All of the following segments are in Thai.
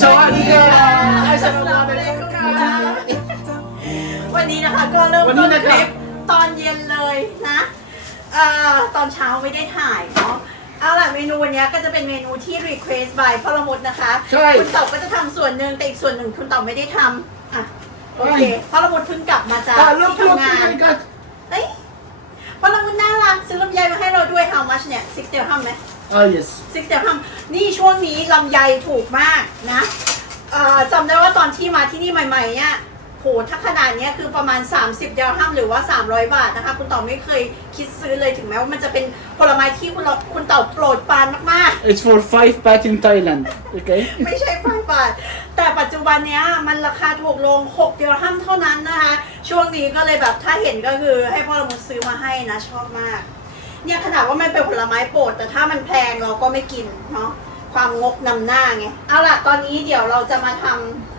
สวัสดีค่ะอัสสลามุอะลัยกุมค่ะวันนี้นะคะก็เริ่มวันนี้ต้นนะคครับลิปตอนเย็นเลยนะเอ่อตอนเช้าไม่ได้ถ่ายเนาะเอาล่ะเมนูวันนี้ก็จะเป็นเมนูที่ request by พ่อละมุดนะคะใช่ คุณเต่าก็จะทำส่วนหนึ่งแต่อีกส่วนหนึ่งคุณเต่าไม่ได้ทำอะโอเคใช่พ่อละมุดเพิ่งกลับมาจากอะลูกที่ลูกทำงานกัน เอ้ยพ่อละมุดน่า รักซื้อลำไยมาให้เราด้วย how much เนี่ย six เดียวทำไหมอ่า yes ซิกเดียวทำนี่ช่วงนี้ลำไยถูกมากนะเอ่อจำได้ว่าตอนที่มาที่นี่ใหม่ๆเนี่ย โหถ้าขนาดเนี้ยคือประมาณ 30 เดียวห้ามหรือว่า 300 บาทนะคะ คุณเต่าไม่เคยคิดซื้อเลยถึงแม้ว่ามันจะเป็นผลไม้ที่คุณเราคุณเต่าโปรดปรานมาก it's for five baht in Thailand okay ๆไม่ใช่ไฟบาท แต่ปัจจุบันเนี้ยมันราคาถูกลง 6 เดียวห้ามเท่านั้นนะคะ ช่วงนี้ก็เลยแบบถ้าเห็นก็คือให้พ่อละมุดซื้อมาให้นะ ชอบมาก เนี่ยขนาดว่ามันเป็นผลไม้โปรด แต่ถ้ามันแพงเราก็ไม่กินเนาะความงกนำหน้าไงเอาล่ะตอนนี้เดี๋ยวเราจะมาทำอ่า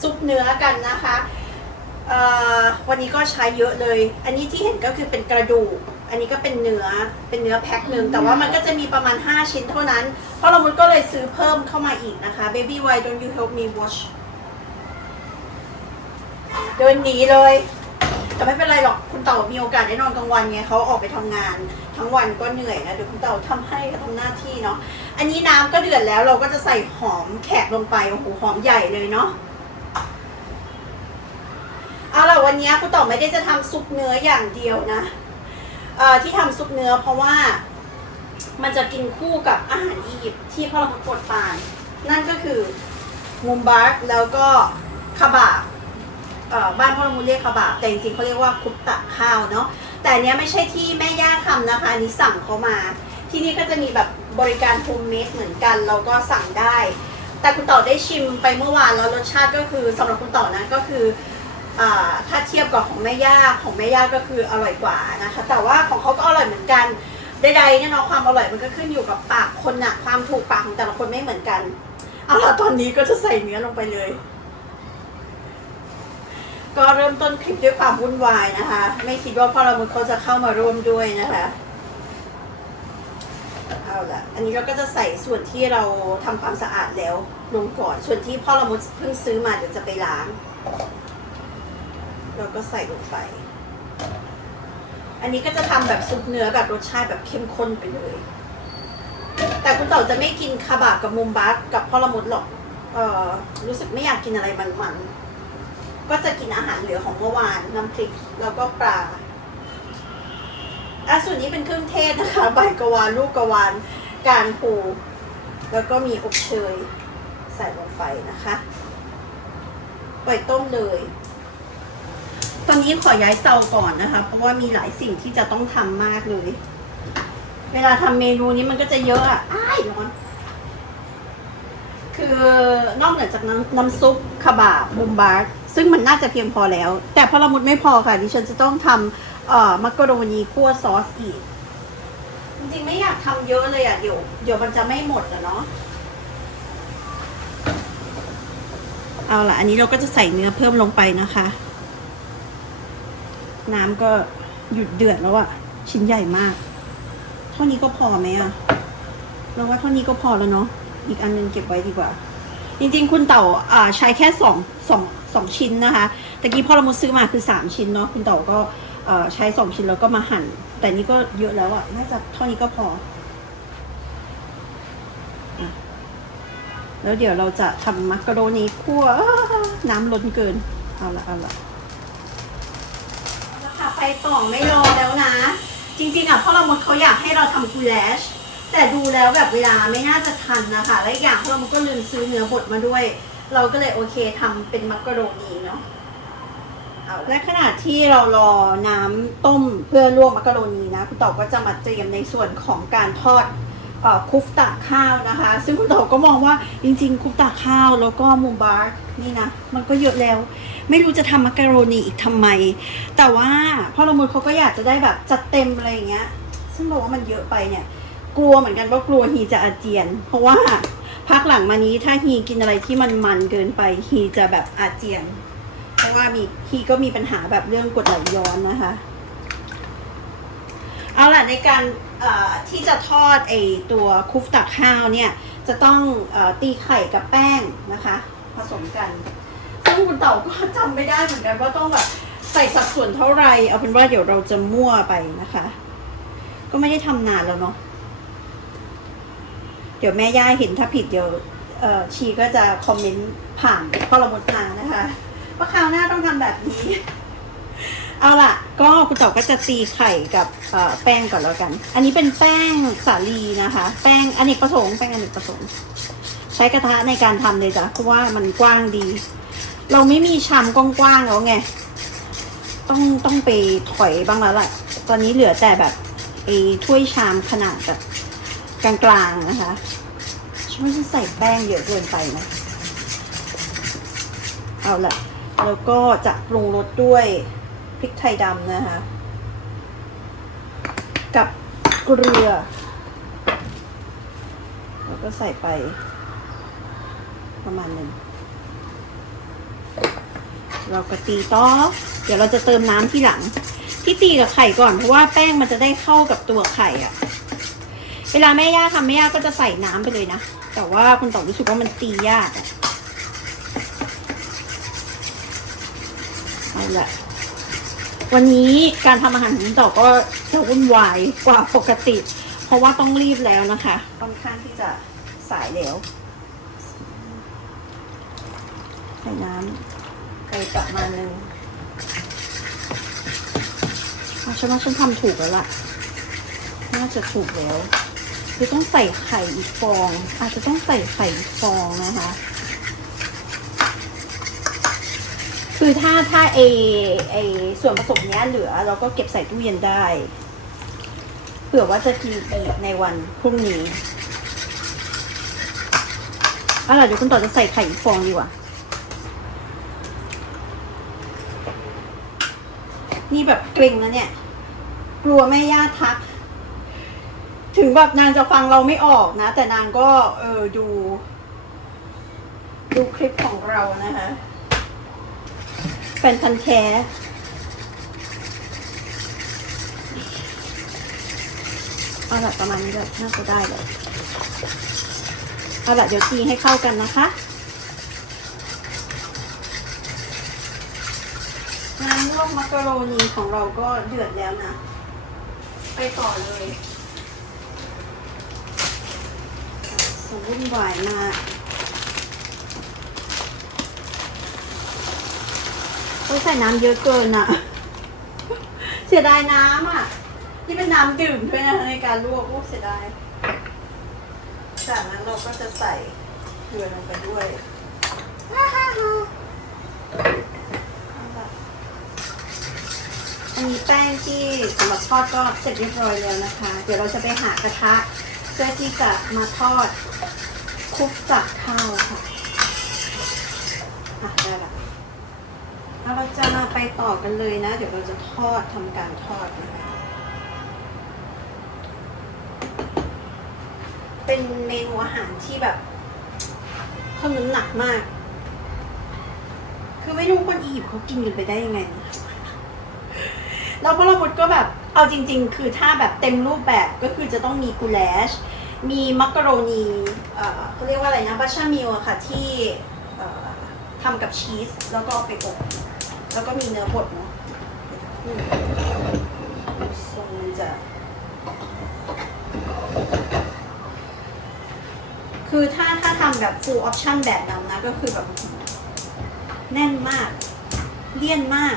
ซุปเนื้อกันนะคะวันนี้ก็ใช้เยอะเลย อันนี้ที่เห็นก็คือเป็นกระดูก อันนี้ก็เป็นเนื้อ เป็นเนื้อแพ็คหนึ่ง แต่ว่ามันก็จะมีประมาณ 5 ชิ้นเท่านั้น เพราะเรามุดก็เลยซื้อเพิ่มเข้ามาอีกนะคะ baby why don't you help me wash เดินหนีเลย แต่ไม่เป็นไรหรอก คุณเต่ามีโอกาสได้นอนกลางวันไงเขาออกไปทำงาน ทั้งวันก็เหนื่อยนะเดี๋ยวคุณเต่าทำให้ก็ทำหน้าที่เนาะอันนี้น้ำก็เดือดแล้วเราก็จะใส่หอมแขกลงไปโอ้โหหอมใหญ่เลยเนาะเอาล่ะวันนี้คุณเต่าไม่ได้จะทำซุปเนื้ออย่างเดียวนะเอ่อที่ทำซุปเนื้อเพราะว่ามันจะกินคู่กับอาหารอียิปต์ที่พ่อเราปวดปาน นั่นก็คือมุมบาร์กแล้วก็คาบาบ บ้านพ่อละมุนเรียกคาบาบแต่จริงๆเขาเรียกว่าคุปตะข้าวเนาะแต่อันเนี้ยไม่ใช่ที่แม่ย่าทำนะคะอันนี้สั่งเขามา ที่นี่ก็จะมีแบบบริการโฮมเมดเหมือนกันเราก็สั่งได้ แต่คุณต่อได้ชิมไปเมื่อวานแล้วรสชาติก็คือสำหรับคุณต่อนะก็คืออ่าถ้าเทียบกับของแม่ย่าของแม่ย่าก็คืออร่อยกว่านะคะ แต่ว่าของเขาก็อร่อยเหมือนกันใดๆเนี่ยเนาะความอร่อยมันก็ขึ้นอยู่กับปากคนนะความถูกปากของแต่ละคนไม่เหมือนกันเอาล่ะตอนนี้ก็จะใส่เนื้อลงไปเลย ก็เริ่มต้นคลิปด้วยความวุ่นวายนะคะ ไม่คิดว่าพ่อละมุดเขาจะเข้ามาร่วมด้วยนะคะเอาละอันนี้เราก็จะใส่ส่วนที่เราทำความสะอาดแล้วลงก่อน ส่วนที่พ่อละมุดเพิ่งซื้อมาเดี๋ยวจะไปล้าง เราก็ใส่ลงไป อันนี้ก็จะทำแบบซุปเนื้อแบบรสชาติแบบเข้มข้นไปเลย แต่คุณเต่อจะไม่กินคาบากับมุมบัสกับพ่อละมุดหรอก เออรู้สึกไม่อยากกินอะไรมันๆ ก็จะกินอาหารเหลือของเมื่อวานน้ำพริกแล้วก็ปลาอะส่วนนี้เป็นเครื่องเทศนะคะ ใบกะวานลูกกะวานการผูแล้วก็มีอบเชยใส่ลงไปนะคะปล่อยต้มเลย ตอนนี้ขอย้ายเตาก่อนนะคะ เพราะว่ามีหลายสิ่งที่จะต้องทำมากเลย เวลาทำเมนูนี้มันก็จะเยอะอะอ้ายร้อนคือนอกเหนือจากน้ำน้ำซุปคาบาบมุมบาร์ ซึ่งมันน่าจะเพียงพอแล้ว แต่พอละมุดไม่พอค่ะดิฉันจะต้องทำเอ่อมักกะโรนีคั่วซอสอีก จริงๆไม่อยากทำเยอะเลยอะเดี๋ยวเดี๋ยวมันจะไม่หมดอะเนาะเอาละอันนี้เราก็จะใส่เนื้อเพิ่มลงไปนะคะ น้ำก็หยุดเดือดแล้วอะชิ้นใหญ่มาก เท่านี้ก็พอไหมอะเราว่าเท่านี้ก็พอแล้วเนาะอีกอันนึงเก็บไว้ดีกว่า จริง ๆ คุณเต่าอ่าใช้แค่สองสอง สองชิ้นนะคะตะกี้พ่อเรามุดซื้อมาคือสามชิ้นเนาะคุณเต่าก็ใช้สองชิ้นแล้วก็มาหั่น แต่นี่ก็เยอะแล้วอะน่าจะเท่านี้ก็พอ แล้วเดี๋ยวเราจะทำมักกะโรนีคั่วน้ำล้นเกิน เอาละเอาละค่ะไปต่อไม่รอแล้วนะ จริงๆอะพ่อละมดเขาอยากให้เราทำกูแลชแต่ดูแล้วแบบเวลาไม่น่าจะทันนะคะ และอีกอย่างพ่อละมดก็ลืมซื้อเนื้อบดมาด้วย เราก็เลยโอเคทำเป็นมักกะโรนีเนาะเอาและขณะที่เรารอน้ำต้มเพื่อลวกมักกะโรนีนะคุณต่อก็จะมาเตรียมในส่วนของการทอดอคุฟตะข้าวนะคะ ซึ่งคุณต่อก็มองว่าจริงๆ คุฟตะข้าวแล้วก็มูบาร์นี่นะ มันก็เยอะแล้ว ไม่รู้จะทำมักกะโรนีอีกทำไม แต่ว่าพ่อละมุนเขาก็อยากจะได้แบบจัดเต็มอะไรอย่างเงี้ย ซึ่งบอกว่ามันเยอะไปเนี่ย กลัวเหมือนกันว่ากลัวฮีจะอาเจียน เพราะว่า พักหลังมานี้ถ้าฮีกินอะไรที่มันมันเกินไปฮีจะแบบอาเจียน เพราะว่ามีฮีก็มีปัญหาแบบเรื่องกรดไหลย้อนนะคะ เอาล่ะในการที่จะทอดไอตัวคุฟตักข้าวเนี่ยจะต้องอตีไข่กับแป้งนะคะ ผสมกันซึ่งคุณเต่าก็จำไม่ได้เหมือนกันว่าต้องแบบใส่สัดส่วนเท่าไหร่เอาเป็นว่าเดี๋ยวเราจะมั่วไปนะคะ ก็ไม่ได้ทำนานแล้วเนาะ เดี๋ยวแม่ย่าเห็นถ้าผิดเดี๋ยวชีก็จะคอมเมนต์ผ่านพอเราหมดมานะคะว่าคราวหน้าต้องทำแบบนี้ เอาล่ะ ก็คุณต่อก็จะตีไข่กับแป้งก่อนแล้วกัน อันนี้เป็นแป้งสาลีนะคะ แป้งอเนกประสงค์แป้งอเนกประสงค์ใช้กระทะในการทำเลยจ้ะเพราะว่ามันกว้างดี เราไม่มีชามกว้างๆแล้วไงต้องต้องไปถอยบ้างแล้วแหละตอนนี้เหลือแต่แบบไอ้ถ้วยชามขนาดแบบ กลางๆนะคะฉันว่าฉันใส่แป้งเยอะเกินไปนะ เอาละแล้วก็จะปรุงรสด้วยพริกไทยดำนะคะ กับเกลือ แล้วก็ใส่ไปประมาณหนึ่งเราก็ตีต่อ เดี๋ยวเราจะเติมน้ำที่หลัง ที่ตีกับไข่ก่อนเพราะว่าแป้งมันจะได้เข้ากับตัวไข่อะ เวลาแม่ย่าทำแม่ย่าก็จะใส่น้ำไปเลยนะ แต่ว่าคุณต่อรู้สึกว่ามันตียากอะเอาละวันนี้การทำอาหารของคุณต่อก็จะวุ่นวายกว่าปกติ เพราะว่าต้องรีบแล้วนะคะค่อนข้างที่จะสายแล้วใส่น้ำไปประมาณนึงอะฉันว่าฉันทำถูกแล้วล่ะ น่าจะถูกแล้ว คือต้องใส่ไข่อีกฟอง อาจจะต้องใส่ไข่อีกฟองนะคะ คือถ้าถ้าเอเอส่วนผสมเนี้ยเหลือ เราก็เก็บใส่ตู้เย็นได้เผื่อว่าจะกินอีกในวันพรุ่งนี้เอาล่ะเดี๋ยวคุณต่อจะใส่ไข่อีกฟองดีกว่า นี่แบบเกรงแล้วเนี่ย กลัวแม่ย่าทัก ถึงแบบนางจะฟังเราไม่ออกนะ แต่นางก็เออดู ดูคลิปของเรานะคะแฟนพันธ์แท้เอาละประมาณนี้เลยน่าจะได้เลยเอาละเดี๋ยวตีให้เข้ากันนะคะน้ำลวกมักกะโรนีของเราก็เดือดแล้วนะ ไปต่อเลย สมวุ่นวายมากโอ้ยใส่น้ำเยอะเกินอะเสียดายน้ำอะนี่เป็นน้ำดื่มด้วยนะในการลวกโอ้เสียดาย จากนั้นเราก็จะใส่เกลือลงไปด้วยอันนี้แป้งที่สำหรับทอดก็เสร็จเรียบร้อยแล้วนะคะ เดี๋ยวเราจะไปหากระทะเพื่อที่จะมาทอด คลุกจากข้าวค่ะอะได้ละแล้วเราจะมาไปต่อกันเลยนะ เดี๋ยวเราจะทอดทำการทอดนะคะเป็นเมนูอาหารที่แบบเพิ่มน้ำหนักมาก คือไม่รู้คนอียิปต์เขากินกันไปได้ยังไงแล้วพอเราหมดก็แบบเอาจริง ๆ คือถ้าแบบเต็มรูปแบบก็คือจะต้องมีกูแลช มีมักกะโรนีเอ่อเขาเรียกว่าอะไรนะบัชชามิลอะค่ะที่เอ่อทำกับชีสแล้วก็ไปอบแล้วก็มีเนื้อบดเนาะอืมทรงมันจะ คือถ้าถ้าทำแบบ full option แบบนั้นนะ ก็คือแบบ แน่นมาก เลี่ยนมาก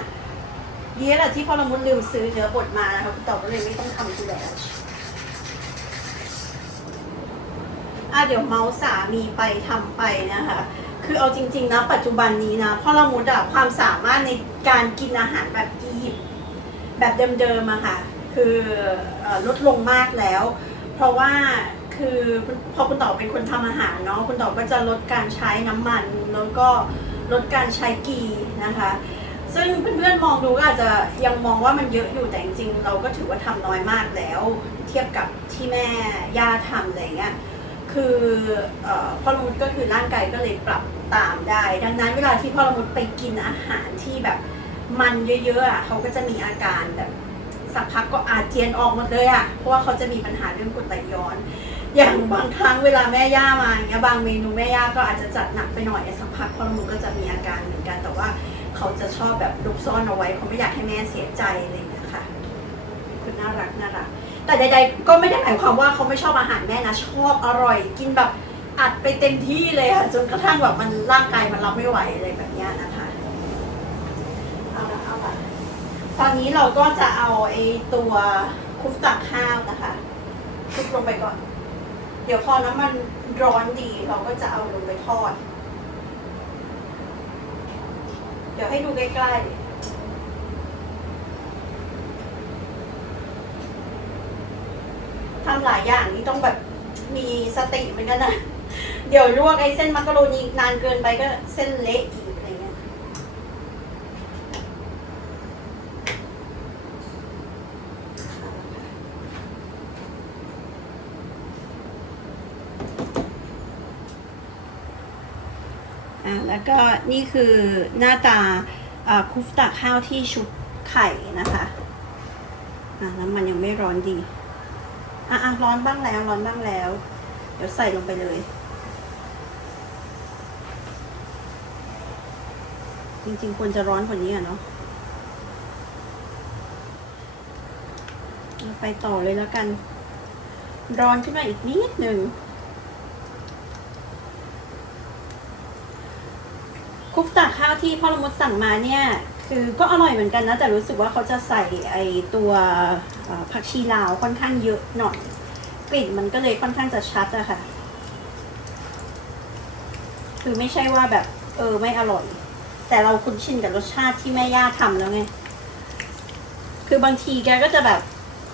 เดียแหละที่พอละมุนลืมซื้อเนื้อบดมานะคะคุณต่อก็เลยไม่ต้องทำดูแล อะเดี๋ยวเมาส์สามีไปทำไปนะคะ คือเอาจริง ๆ นะ ปัจจุบันนี้นะพ่อละมุนอะความสามารถในการกินอาหารแบบอียิปต์แบบเดิมๆอะค่ะ คืออลดลงมากแล้ว เพราะว่าคือพอคุณต่อเป็นคนทำอาหารเนาะคุณต่อก็จะลดการใช้น้ำมันแล้วก็ลดการใช้กีนะคะ ซึ่งเพื่อนๆมองดูก็อาจจะยังมองว่ามันเยอะอยู่แต่จริงๆเราก็ถือว่าทำน้อยมากแล้ว เทียบกับที่แม่ย่าทำอะไรเงี้ย คือพ่อละมุดก็คือร่างกายก็เลยปรับตามได้ ดังนั้นเวลาที่พ่อละมุดไปกินอาหารที่แบบมันเยอะๆอะเขาก็จะมีอาการแบบสักพักก็อาเจียนออกหมดเลยอะเพราะว่าเขาจะมีปัญหาเรื่องกรดไหลย้อน อย่างบางครั้งเวลาแม่ย่ามาเงี้ยบางเมนูแม่ย่าก็อาจจะจัดหนักไปหน่อยสักพักพ่อละมุนก็จะมีอาการเหมือนกัน แต่ว่าเขาจะชอบแบบลุกซ่อนเอาไว้เขาไม่อยากให้แม่เสียใจอะไรอย่างเงี้ยค่ะคือน่ารักน่ารัก แต่ใดๆก็ไม่ได้หมายความว่าเขาไม่ชอบอาหารแม่นะ ชอบอร่อย กินแบบอัดไปเต็มที่เลยค่ะจนกระทั่งแบบมันร่างกายมันรับไม่ไหวอะไรแบบนี้นะคะเอาละเอาละตอนนี้เราก็จะเอาไอ้ตัวคุฟตักข้าวนะคะคุกลงไปก่อน เดี๋ยวพอน้ำมันร้อนดีเราก็จะเอาลงไปทอด เดี๋ยวให้ดูใกล้ๆ ทำหลายอย่างนี่ต้องแบบมีสติเหมือนกันนะเดี๋ยวลวกไอ้เส้นมักกะโรนีนานเกินไปก็เส้นเละอีกอะไรเงี้ยอ่าแล้วก็นี่คือหน้าตาคุฟตาข้าวที่ชุบไข่นะคะอ่าน้ำมันยังไม่ร้อนดี อะอะร้อนบ้างแล้วร้อนบ้างแล้ว เดี๋ยวใส่ลงไปเลย จริงๆควรจะร้อนกว่านี้อะเนาะไปต่อเลยแล้วกัน ร้อนขึ้นมาอีกนิดหนึ่งคุกตาข้าวที่พ่อละมดสั่งมาเนี่ย คือก็อร่อยเหมือนกันนะ แต่รู้สึกว่าเขาจะใส่ไอตัวผักชีลาวค่อนข้างเยอะหน่อย กลิ่นมันก็เลยค่อนข้างจะชัดอะค่ะ คือไม่ใช่ว่าแบบเออไม่อร่อย แต่เราคุ้นชินกับรสชาติที่แม่ย่าทำแล้วไง คือบางทีแกก็จะแบบ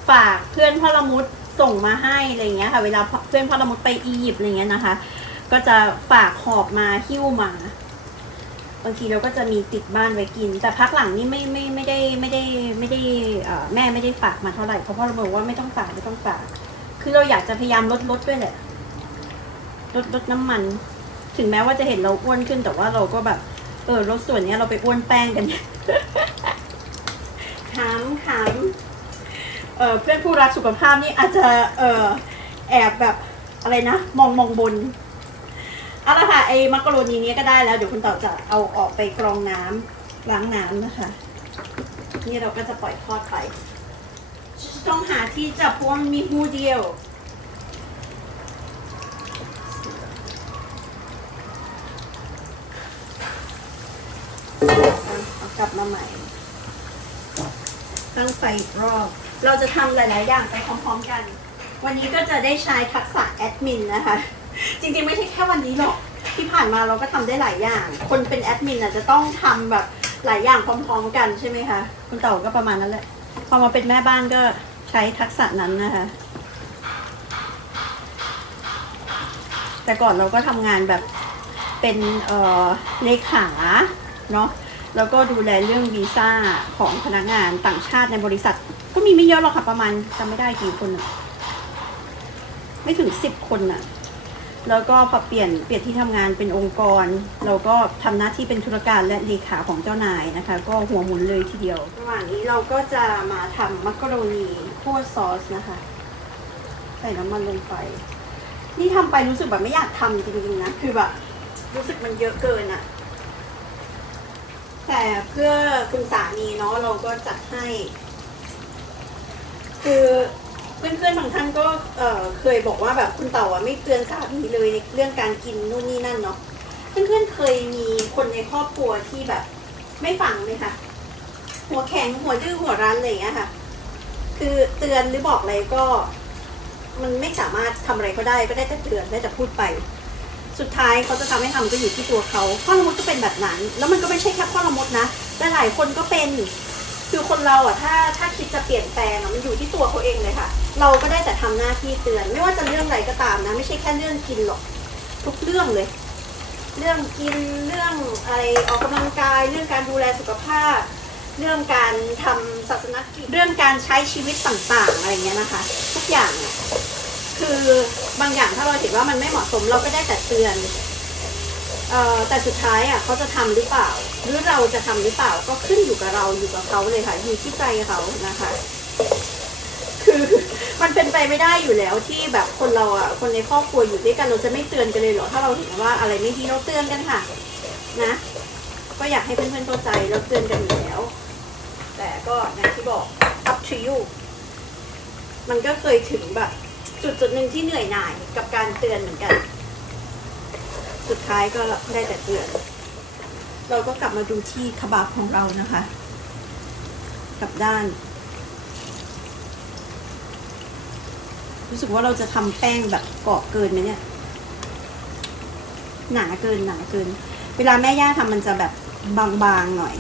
ฝากเพื่อนพ่อละมุดส่งมาให้อะไรอย่างเงี้ยค่ะ เวลาเพื่อนพ่อละมุดไปอียิปต์อะไรเงี้ยนะคะ ก็จะฝากหอบมาหิ้วมา บางทีเราก็จะมีติดบ้านไว้กิน แต่พักหลังนี่ไม่ไม่ไม่ได้ไม่ได้ไม่ได้แม่ไม่ได้ฝากมาเท่าไหร่เพราะพ่อเราบอกว่าไม่ต้องฝากไม่ต้องฝาก คือเราอยากจะพยายามลดลดด้วยแหละ ลดลดน้ำมัน ถึงแม้ว่าจะเห็นเราอ้วนขึ้น แต่ว่าเราก็แบบ เออลดส่วนเนี้ยเราไปอ้วนแป้งกันขำขำเออเพื่อนผู้รักสุขภาพนี่อาจจะเออแอบแบบอะไรนะ มองมองบน เอาละค่ะไอ้มักกะโรนีนี้ก็ได้แล้วเดี๋ยวคุณต่อจะเอาออกไปกรองน้ำล้างน้ำนะคะ นี่เราก็จะปล่อยทอดไป ต้องหาที่จับพว่ามันมีหูเดียวเอากลับมาใหม่ ตั้งไฟอีกรอบ เราจะทำหลาย ๆ อย่างไปพร้อม ๆ กัน วันนี้ก็จะได้ใช้ทักษะแอดมินนะคะ จริงๆไม่ใช่แค่วันนี้หรอกที่ผ่านมาเราก็ทำได้หลายอย่าง คนเป็นแอดมินอาจจะต้องทำแบบหลายอย่างพร้อมๆกันใช่ไหมคะคุณเต่าก็ประมาณนั้นแหละ พอมาเป็นแม่บ้านก็ใช้ทักษะนั้นนะคะ แต่ก่อนเราก็ทำงานแบบเป็นเอ่อเลขาเนาะแล้วก็ดูแลเรื่องวีซ่าของพนักงานต่างชาติในบริษัท ก็มีไม่เยอะหรอกค่ะประมาณจำไม่ได้กี่คนอะไม่ถึงสิบคนน่ะ แล้วก็พอเปลี่ยนเปลี่ยนที่ทำงานเป็นองค์กร เราก็ทำหน้าที่เป็นธุรการและเลขาของเจ้านายนะคะ ก็หัวหมุนเลยทีเดียว ระหว่างนี้เราก็จะมาทำมักกะโรนีคั่วซอสนะคะ ใส่น้ำมันลงไป นี่ทำไปรู้สึกแบบไม่อยากทำจริงๆนะ คือแบบรู้สึกมันเยอะเกินอะแต่เพื่อคุณสามีเนาะเราก็จัดให้ คือ เพื่อนๆบางท่านก็เอ่อเคยบอกว่าแบบคุณเต่าอะไม่เตือนสามีเลยในเรื่องการกินนู่นนี่นั่นเนาะเพื่อนๆเคยมีคนในครอบครัวที่แบบ ไม่ฟังเลยค่ะหัวแข็งหัวดื้อหัวรั้นอะไรอย่างเงี้ยค่ะ คือเตือนหรือบอกอะไรก็ มันไม่สามารถทำอะไรก็ได้ก็ได้แต่เตือนได้แต่พูดไป สุดท้ายเขาจะทำให้ทำก็อยู่ที่ตัวเขาพ่อละมดก็เป็นแบบนั้น แล้วมันก็ไม่ใช่แค่พ่อละมดนะแต่หลายคนก็เป็น คือคนเราอะถ้าถ้าคิดจะเปลี่ยนแปลงอะมันอยู่ที่ตัวเขาเองเลยค่ะ เราก็ได้แต่ทำหน้าที่เตือน ไม่ว่าจะเรื่องอะไรก็ตามนะ ไม่ใช่แค่เรื่องกินหรอก ทุกเรื่องเลย เรื่องกินเรื่องอะไรออกกำลังกาย เรื่องการดูแลสุขภาพ เรื่องการทำศาสนกิจเรื่องการใช้ชีวิตต่างๆอะไรเงี้ยนะคะ ทุกอย่างคือบางอย่างถ้าเราเห็นว่ามันไม่เหมาะสมเราก็ได้แต่เตือน แต่สุดท้ายอะเขาจะทำหรือเปล่า หรือเราจะทำหรือเปล่าก็ขึ้นอยู่กับเราอยู่กับเขาเลยค่ะอยู่ที่ใจเขานะคะ คือมันเป็นไปไม่ได้อยู่แล้วที่แบบคนเราอะคนในครอบครัวอยู่ด้วยกันเราจะไม่เตือนกันเลยเหรอถ้าเราเห็นว่าอะไรไม่ดีเราเตือนกันค่ะ นะ ก็อยากให้เพื่อนๆเข้าใจเราเตือนกันอยู่แล้ว แต่ก็อย่างที่บอก up to you มันก็เคยถึงแบบ จุดจุดหนึ่งที่เหนื่อยหน่ายกับการเตือนเหมือนกัน สุดท้ายก็ได้แต่เตือนเราก็กลับมาดูที่ขบับของเรานะคะ กับด้าน รู้สึกว่าเราจะทำแป้งแบบกรอบเกินไหมเนี่ย หนาเกินหนาเกิน เวลาแม่ย่าทำมันจะแบบบางๆหน่อย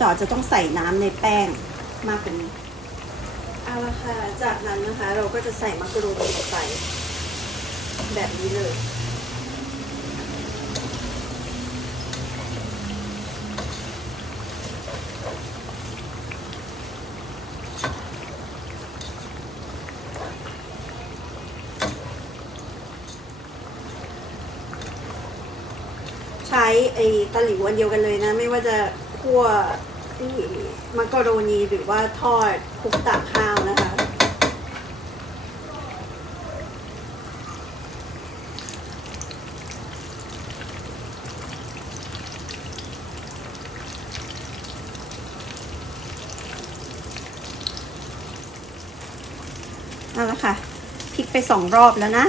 ต่อจะต้องใส่น้ำในแป้งมากกว่านี้เอาละค่ะ จากนั้นนะคะ เราก็จะใส่มักกะโรนีลงไป แบบนี้เลย ใช้ไอ้ ตะหลิวอันเดียวกันเลยนะ ไม่ว่าจะคั่วนี่มักกะโรนีหรือว่าทอดคลุกตากข้าวนะคะเอาละค่ะพลิกไปสองรอบแล้วนะ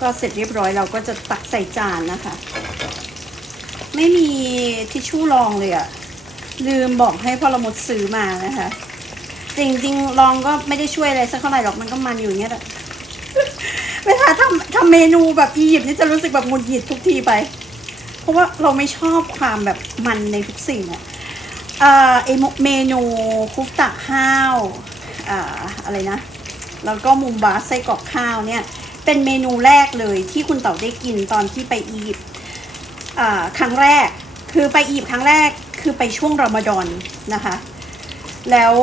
ก็เสร็จเรียบร้อยเราก็จะตักใส่จานนะคะ ไม่มีทิชชู่รองเลยอะลืมบอกให้พ่อละมดซื้อมานะคะ จริงๆรองก็ไม่ได้ช่วยอะไรสักเท่าไหร่หรอกมันก็มันอยู่อย่างเงี้ยแหละเวลาทำทำเมนูแบบอียิปต์นี่จะรู้สึกแบบหงุดหงิดทุกทีไป เพราะว่าเราไม่ชอบความแบบมันในทุกสิ่งอะเอ่อไอเมนูคุกตะข้าวอ่าอะไรนะ แล้วก็มุมบาสไส้กรอกข้าวเนี่ย เป็นเมนูแรกเลยที่คุณเต๋าได้กินตอนที่ไปอียิปต์ ครั้งแรกคือไปอียิปต์ครั้งแรกคือไปช่วงรอมฎอนนะคะ แล้ว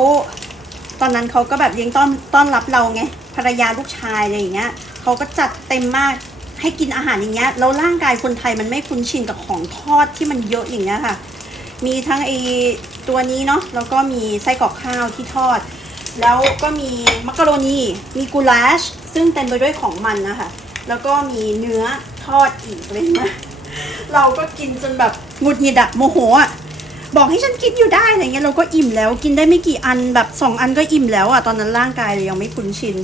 ตอนนั้นเขาก็แบบเลี้ยงต้อนต้อนรับเราไงภรรยาลูกชายอะไรอย่างเงี้ยเขาก็จัดเต็มมากให้กินอาหารอย่างเงี้ยแล้วร่างกายคนไทยมันไม่คุ้นชินกับของทอดที่มันเยอะอย่างเงี้ยค่ะ มีทั้งไอตัวนี้เนาะแล้วก็มีไส้กรอกข้าวที่ทอด แล้วก็มีมักกะโรนีมีกูลาชซึ่งเต็มไปด้วยของมันนะคะแล้วก็มีเนื้อทอดอีกเลยนะ เราก็กินจนแบบหงุดหงิดอะโมโหอะบอกให้ฉันกินอยู่ได้อะไรเงี้ยเราก็อิ่มแล้วกินได้ไม่กี่อันแบบสองอันก็อิ่มแล้วอะตอนนั้นร่างกายเรายังไม่คุ้นชิน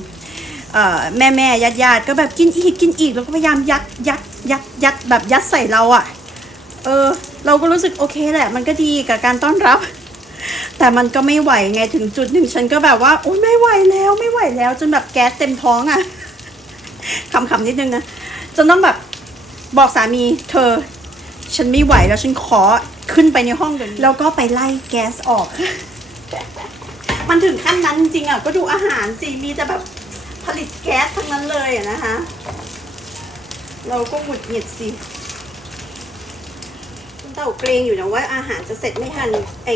แม่แม่ญาติญาติก็แบบกินอีกกินอีกแล้วก็พยายามยัดยัดยัดยัดแบบยัดใส่เราอะเออ เราก็รู้สึกโอเคแหละ มันก็ดีกับการต้อนรับ แต่มันก็ไม่ไหวไงถึงจุดหนึ่งฉันก็แบบว่าโอ๊ยไม่ไหวแล้วไม่ไหวแล้ว จนแบบแก๊สเต็มท้องอะ่ะคำๆนิดนึงนะจนต้องแบบ บอกสามีเธอ ฉันไม่ไหวแล้วฉันขอขึ้นไปในห้องเดี๋ยวนี้แล้วก็ไปไล่แก๊สออก มันถึงขั้นนั้นจริงๆอะ ก็ดูอาหารสิมีแต่แบบผลิตแก๊สทั้งนั้นเลยอะนะคะ เราก็หงุดหงิดสิคุณเต่าเกรงอยู่นะว่าอาหารจะเสร็จไม่ทันไอ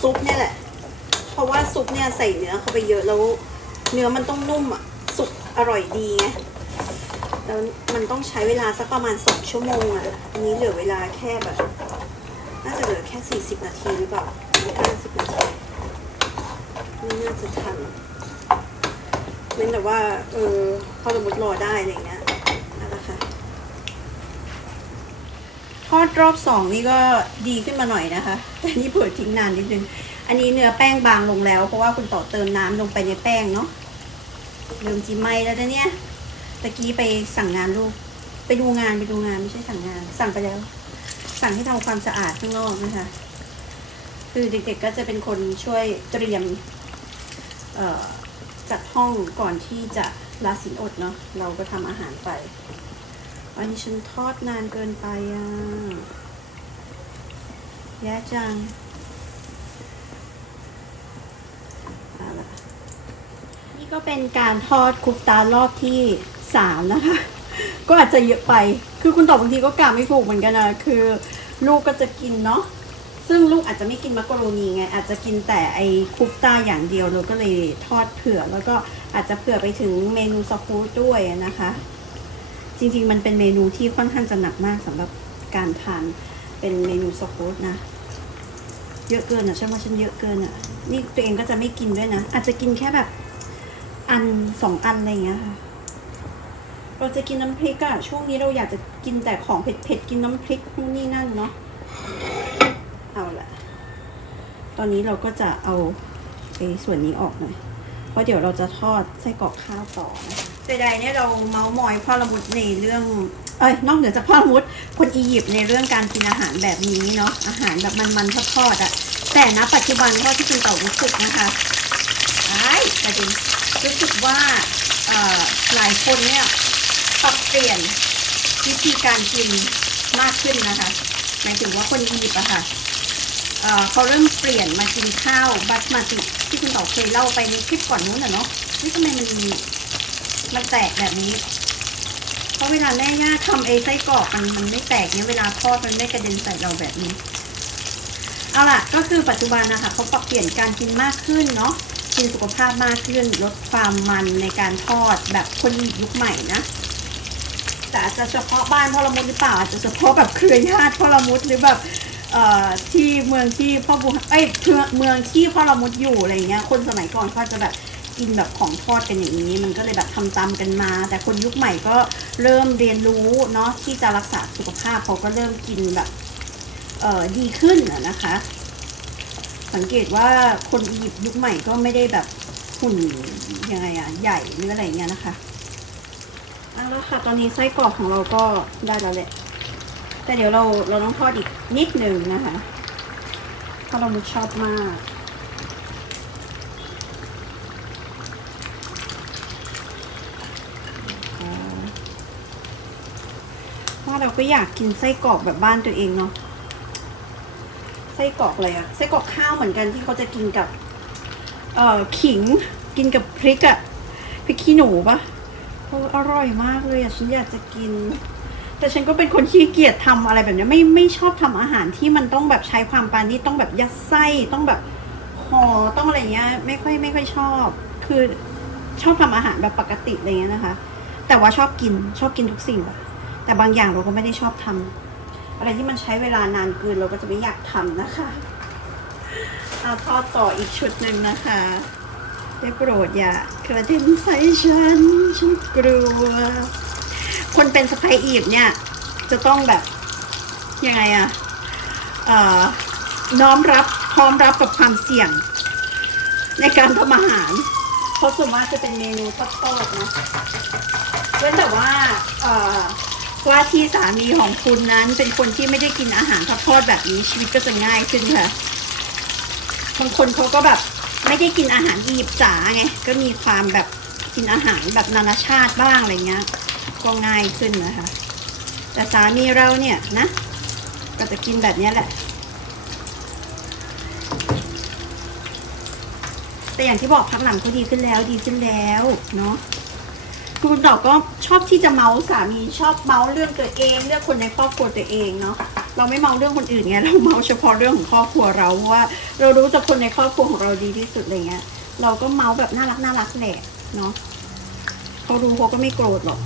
ซุปเนี่ยแหละ เพราะว่าซุปเนี่ยใส่เนื้อเข้าไปเยอะแล้ว เนื้อมันต้องนุ่มอะ สุกอร่อยดีไง แล้วมันต้องใช้เวลาสักประมาณสองชั่วโมงอะ อันนี้เหลือเวลาแค่แบบ น่าจะเหลือแค่สี่สิบนาทีหรือเปล่าไม่ห้าสิบนาทีไม่น่าจะทันเว้นแต่ว่า เออพอสมมติรอได้อะไรเงี้ยนั่นแหละค่ะทอดรอบสองนี่ก็ดีขึ้นมาหน่อยนะคะ แต่นี่เผื่อทิ้งนานนิดนึง อันนี้เนื้อแป้งบางลงแล้ว เพราะว่าคุณต่อเติมน้ำลงไปในแป้งเนาะเริ่มจีไหมแล้วนะเนี่ย ตะกี้ไปสั่งงานลูก ไปดูงานไปดูงานไม่ใช่สั่งงาน สั่งไปแล้ว สั่งให้ทำความสะอาดข้างนอกนะคะคือเด็กๆก็จะเป็นคนช่วยเตรียมจัดห้องก่อนที่จะลาสินอดเนาะเราก็ทำอาหารไปอันนี้ฉันทอดนานเกินไปอะแย่จังนี่ก็เป็นการทอดคุกตารอบที่ สามนะคะ ก็อาจจะเยอะไป คือคุณตอบบางทีก็กะไม่ถูกเหมือนกันนะ คือลูกก็จะกินเนาะ ซึ่งลูกอาจจะไม่กินมักกะโรนีไง อาจจะกินแต่ไอคุกตาอย่างเดียวเราก็เลยทอดเผื่อ แล้วก็อาจจะเผื่อไปถึงเมนูสกู๊ด้วยนะคะ จริงๆ มันเป็นเมนูที่ค่อนข้างจะหนักมากสำหรับการทานเป็นเมนูสกู๊นะเยอะเกินอะฉันว่าฉันเยอะเกินอะ นี่ตัวเองก็จะไม่กินด้วยนะ อาจจะกินแค่แบบอันสองอันอะไรอย่างเงี้ยค่ะ เราจะกินน้ำพริกอะช่วงนี้เราอยากจะกินแต่ของเผ็ดๆกินน้ำพริกนู่นนี่นั่นเนาะเอาละตอนนี้เราก็จะเอาไอ้ส่วนนี้ออกหน่อยเพราะเดี๋ยวเราจะทอดไส้กรอกข้าวต่อนะคะแต่ใดเนี่ยเราเมาส์มอยพ่อละมุดในเรื่องเอ้ยนอกเหนือจากพ่อละมุดคนอียิปต์ในเรื่องการกินอาหารแบบนี้เนาะอาหารแบบมันๆทอดๆอะแต่ณปัจจุบันเท่าที่คุณเต่ารู้สึกนะคะไอ้ประเด็นรู้สึกว่าเอ่อหลายคนเนี่ย ปรับเปลี่ยนวิธีการกินมากขึ้นนะคะหมายถึงว่าคนอียิปต์อะค่ะเขาเริ่มเปลี่ยนมากินข้าวบาสมาติที่คุณต่อเคยเล่าไปในคลิปก่อนนู้นน่ะเนาะนี่ทำไมมันมันแตกแบบนี้ เพราะเวลาแม่ย่าทำไอ้ไส้กรอกมันมันไม่แตกเนี่ยเวลาทอดมันไม่กระเด็นใส่เราแบบนี้เอาล่ะก็คือปัจจุบันนะคะเขาปรับเปลี่ยนการกินมากขึ้นเนาะกินสุขภาพมากขึ้นลดความมันในการทอดแบบคนอียุคใหม่นะ แต่อาจจะเฉพาะบ้านพ่อละมุดหรือเปล่าอาจจะเฉพาะแบบเครือญาติพ่อละมุดหรือแบบเอ่อที่เมืองที่พ่อบุเอ้ยเมืองเมืองที่พ่อละมุดอยู่อะไรเงี้ยคนสมัยก่อนเขาจะแบบกินแบบของทอดกันอย่างนี้ มันก็เลยแบบทำตามกันมา แต่คนยุคใหม่ก็เริ่มเรียนรู้เนาะที่จะรักษาสุขภาพเขาก็เริ่มกินแบบเอ่อดีขึ้นนะคะ สังเกตว่าคนอียิปต์ยุคใหม่ก็ไม่ได้แบบหุ่นยังไงอะใหญ่หรืออะไรเงี้ยนะคะ เอาละค่ะ ตอนนี้ไส้กรอกของเราก็ได้แล้วแหละ แต่เดี๋ยวเราเราต้องทอดอีกนิดหนึ่งนะคะ เพราะเรามุกชอบมากว่าเราก็อยากกินไส้กรอกแบบบ้านตัวเองเนาะ ไส้กรอกอะไรอะไส้กรอกข้าวเหมือนกันที่เขาจะกินกับ เอ่อขิง กินกับพริกอะพริกขี้หนูปะ โอ้อร่อยมากเลยอะฉันอยากจะกิน แต่ฉันก็เป็นคนขี้เกียจทำอะไรแบบนี้ไม่ไม่ชอบทำอาหารที่มันต้องแบบใช้ความปราณีตต้องแบบยัดไส้ต้องแบบห่อต้องอะไรเงี้ยไม่ค่อยไม่ค่อยชอบ คือชอบทำอาหารแบบปกติอะไรเงี้ยนะคะ แต่ว่าชอบกินชอบกินทุกสิ่งอะแต่บางอย่างเราก็ไม่ได้ชอบทำอะไรที่มันใช้เวลานานเกินเราก็จะไม่อยากทำนะคะเอาทอดต่ออีกชุดหนึ่งนะคะ ได้โปรดอย่ากระเด็นใส่ฉัน ฉันกลัว คนเป็นสไปอีฟเนี่ย จะต้องแบบ ยังไงอะเออน้อมรับพร้อมรับกับความเสี่ยง ในการทำอาหาร เพราะส่วนมากจะเป็นเมนูทอดๆนะเว้นแต่ว่าเออว่าที่สามีของคุณนั้นเป็นคนที่ไม่ได้กินอาหารทอดแบบนี้ชีวิตก็จะง่ายขึ้นค่ะบางคนเขาก็แบบ ไม่ได้กินอาหารอียิปต์จ๋าไงก็มีความแบบกินอาหารแบบนานาชาติบ้างอะไรเงี้ยก็ง่ายขึ้นนะคะ แต่สามีเราเนี่ยนะ ก็จะกินแบบเนี้ยแหละ แต่อย่างที่บอกพักหลังก็ดีขึ้นแล้วดีขึ้นแล้วเนาะคุณดอกก็ชอบที่จะเมาส์สามีชอบเมาส์เรื่องตัวเอง เรื่องคนในครอบครัวตัวเองเนาะ เราไม่เมาเรื่องคนอื่นไงเราเมาเฉพาะเรื่องของครอบครัวเราเพราะว่า เรารู้จักคนในครอบครัวของเราดีที่สุดอะไรเงี้ย เราก็เมาแบบน่ารักน่ารักแหละเนาะเขารู้เขาก็ไม่โกรธหรอก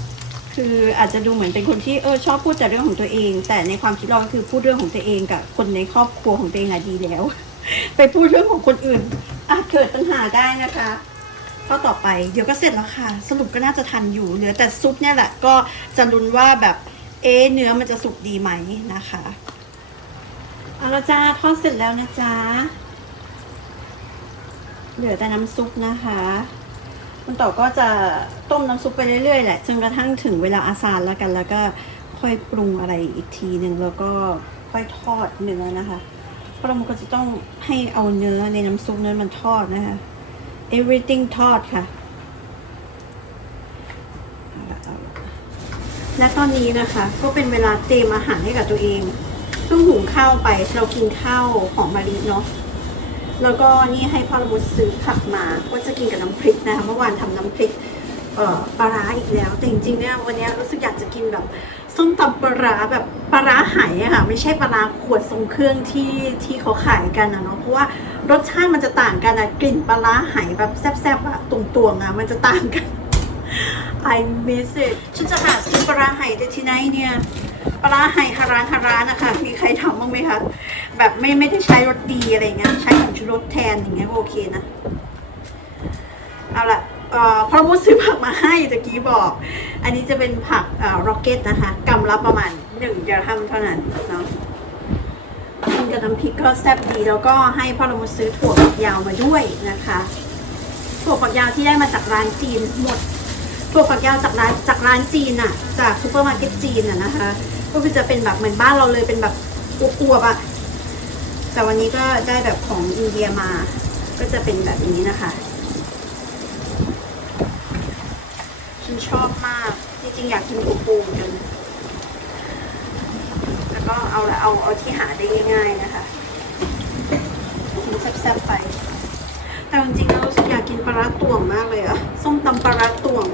คืออาจจะดูเหมือนเป็นคนที่เออชอบพูดแต่เรื่องของตัวเอง แต่ในความคิดเราก็คือพูดเรื่องของตัวเองกับคนในครอบครัวของตัวเองอะดีแล้ว ไปพูดเรื่องของคนอื่นอาจเกิดปัญหาได้นะคะข้อต่อไปเดี๋ยวก็เสร็จแล้วค่ะ สรุปก็น่าจะทันอยู่เหลือแต่ซุปเนี่ยแหละก็จะลุ้นว่าแบบ เอะเนื้อมันจะสุกดีไหมนะคะเอาละจ้าทอดเสร็จแล้วนะจ๊ะเหลือแต่น้ำซุปนะคะคุณต่อก็จะต้มน้ำซุปไปเรื่อยๆแหละจนกระทั่งถึงเวลาอาซานแล้วกัน แล้วก็ค่อยปรุงอะไรอีกทีหนึ่งแล้วก็ค่อยทอดเนื้อนะคะเพราะเราก็จะต้องให้เอาเนื้อในน้ำซุปนั้นมันทอดนะคะ everything ทอดค่ะเอาละเอาละ และตอนนี้นะคะ ก็เป็นเวลาเตรียมอาหารให้กับตัวเองเพิ่งหุงข้าวไปเรากินข้าวหอมมะลิเนาะแล้วก็นี่ให้พ่อละมุดซื้อผักมาก็จะกินกับน้ำพริกนะคะเมื่อวานทำน้ำพริกปลาร้าอีกแล้ว แต่จริงๆเนี่ยวันนี้รู้สึกอยากจะกินแบบส้มตำปลาร้าแบบปลาร้าไหายอะค่ะไม่ใช่ปลาร้าขวดทรงเครื่องที่ที่เขาขายกันอะเนาะเพราะว่ารสชาติมันจะต่างกันอะกลิ่นปลาร้าไหายแบบแซ่บๆอะตรงๆอะมันจะต่างกัน I miss it ฉันจะหาซื้อปลาร้าไหได้ที่ไหนเนี่ยปลาร้าไหฮารานฮารานนะคะ มีใครทำบ้างไหมคะแบบไม่ไม่ได้ใช้รสดีอะไรเงี้ยใช้ของชูรสแทนอย่างเงี้ยก็โอเคนะเอาละเอ่อพ่อมุดซื้อผักมาให้ตะกี้บอก อันนี้จะเป็นผักเอ่อร็อกเก็ตนะคะกำละประมาณหนึ่งเดียวทำเท่านั้นเนาะกินกับน้ำพริกก็แซ่บดีแล้วก็ให้พ่อละมุดซื้อถั่วฝักยาวมาด้วยนะคะถั่วฝักยาวที่ได้มาจากร้านจีนหมด ถั่วฝักยาวจากร้านจากร้านจีนอะจากซูเปอร์มาร์เก็ตจีนอะนะคะ ก็คือจะเป็นแบบเหมือนบ้านเราเลยเป็นแบบอวบๆอะแต่วันนี้ก็ได้แบบของอินเดียมา ก็จะเป็นแบบนี้นะคะฉันชอบมาก จริงๆ อยากกินปูปูเหมือนกันแล้วก็เอาละเอาเอาที่หาได้ง่ายๆนะคะกินแซ่บๆไปแต่จริงๆแล้วอยากกินปลาร้าต่วงมากเลยอะส้มตำปลาร้าต่วง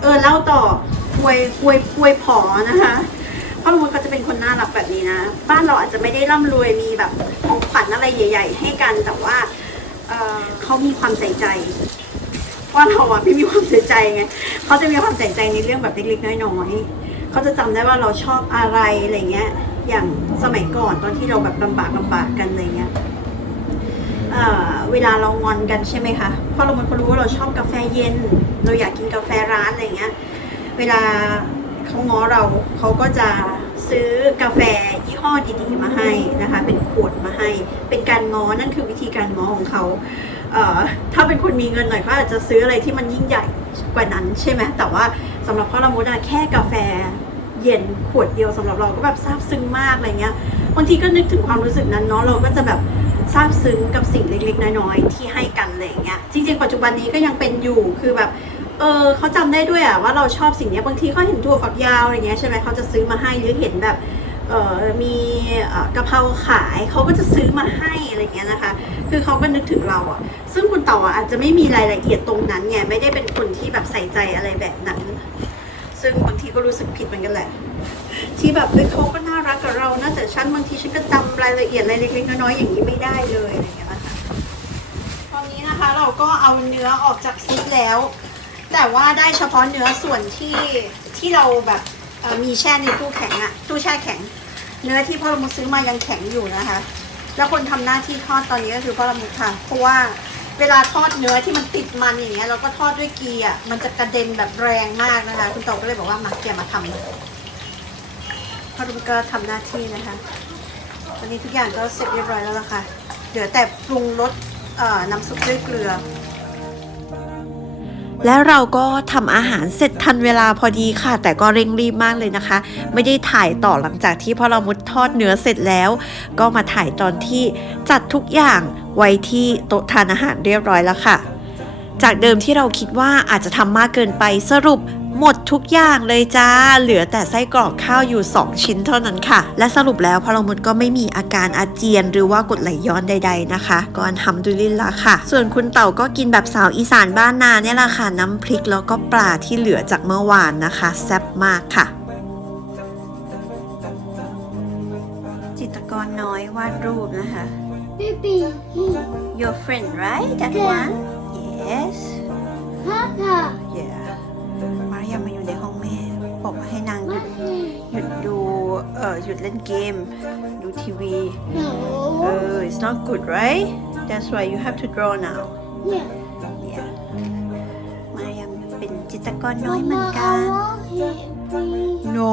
เออเล่าต่ออวยอวยอวยผอนะคะพ่อลุงเขาจะเป็นคนน่ารักแบบนี้นะ บ้านเราอาจจะไม่ได้ร่ำรวยมีแบบของขวัญอะไรใหญ่ ๆ ให้กันแต่ว่าเออเขามีความใส่ใจว่าเราอะไม่มีความใส่ใจไงเขาจะมีความใส่ใจในเรื่องแบบเล็กๆน้อยๆเขาจะจำได้ว่าเราชอบอะไรอะไรเงี้ย อย่างสมัยก่อนตอนที่เราแบบลำบากลำบากกันอะไรเงี้ย เวลาเรางอนกันใช่ไหมคะเพราะเรามันคนรู้ว่าเราชอบกาแฟเย็น เราอยากกินกาแฟร้านอะไรเงี้ย เวลาเขาง้อเราเขาก็จะซื้อกาแฟยี่ห้อดีๆมาให้นะคะ เป็นขวดมาให้ เป็นการง้อนั่นคือวิธีการง้อของเขาเอ่อถ้าเป็นคนมีเงินหน่อยเขาอาจจะซื้ออะไรที่มันยิ่งใหญ่กว่านั้นใช่ไหมแต่ว่าสำหรับพ่อละมุดอะแค่กาแฟเย็นขวดเดียวสำหรับเราก็แบบซาบซึ้งมากอะไรเงี้ยบางทีก็นึกถึงความรู้สึกนั้นเนาะเราก็จะแบบ ซาบซึ้งกับสิ่งเล็กๆ น้อยๆที่ให้กันอะไรอย่างเงี้ยจริงๆปัจจุบันนี้ก็ยังเป็นอยู่คือแบบเออเขาจำได้ด้วยอะว่าเราชอบสิ่งนี้บางทีเขาเห็นถั่วฝักยาวอะไรเงี้ยใช่ไหมเขาจะซื้อมาให้หรือเห็นแบบเออมีกะเพราขายเขาก็จะซื้อมาให้อะไรเงี้ยนะคะ คือเขาก็นึกถึงเราอะซึ่งคุณต่ออาจจะไม่มีรายละเอียดตรงนั้นไงไม่ได้เป็นคนที่แบบใส่ใจอะไรแบบนั้น ซึ่งบางทีก็รู้สึกผิดเหมือนกันแหละ ที่แบบเฮ้ยเขาก็น กับเรานะแต่ฉันบางทีฉันก็จำรายละเอียดอะไรเล็กๆน้อยๆอย่างนี้ไม่ได้เลยอะไรอย่างเงี้ยนะคะตอนนี้นะคะเราก็เอาเนื้อออกจากซิปแล้ว แต่ว่าได้เฉพาะเนื้อส่วนที่ที่เราแบบมีแช่ในตู้แข็งอะตู้แช่แข็ง เนื้อที่พ่อละมุดซื้อมายังแข็งอยู่นะคะ แล้วคนทำหน้าที่ทอดตอนนี้ก็คือพ่อละมุดค่ะ เพราะว่าเวลาทอดเนื้อที่มันติดมันอย่างเงี้ยเราก็ทอดด้วยเกียร์มันจะกระเด็นแบบแรงมากนะคะ คุณโตก็เลยบอกว่ามาเกียร์มาทำ พ่อลุงก็ทำหน้าที่นะคะตอนนี้ทุกอย่างก็เสร็จเรียบร้อยแล้วล่ะค่ะเหลือแต่ปรุงรสน้ำซุปด้วยเกลือ แล้วเราก็ทำอาหารเสร็จทันเวลาพอดีค่ะ แต่ก็เร่งรีบมากเลยนะคะ ไม่ได้ถ่ายต่อหลังจากที่พอเรามุดทอดเนื้อเสร็จแล้ว ก็มาถ่ายตอนที่จัดทุกอย่างไว้ที่โต๊ะทานอาหารเรียบร้อยแล้วค่ะ จากเดิมที่เราคิดว่าอาจจะทำมากเกินไปสรุป หมดทุกอย่างเลยจ้า เหลือแต่ไส้กรอกข้าวอยู่ 2 ชิ้นเท่านั้นค่ะ และสรุปแล้วพอเรามุดก็ไม่มีอาการอาเจียน หรือว่ากดไหลย้อนใด ๆนะคะก็อันทำดุลิลละค่ะ ส่วนคุณเต่าก็กินแบบสาวอีสานบ้านนาเนี่ยแหละค่ะ น้ำพริกแล้วก็ปลาที่เหลือจากเมื่อวานนะคะแซ่บมากค่ะจิตรกรน้อยวาดรูปนะคะ Baby, your friend right that Yeah. one yes Papa, yeah บอกว่าให้นางหยุดหยุดดูเอ่อหยุดเล่นเกม ดูทีวี เอ no, อ it's not good right that's why you have to draw now yeah. yeah มารยาเป็นจิตรกรน้อยเหมือนกัน Mama, I want it, please. no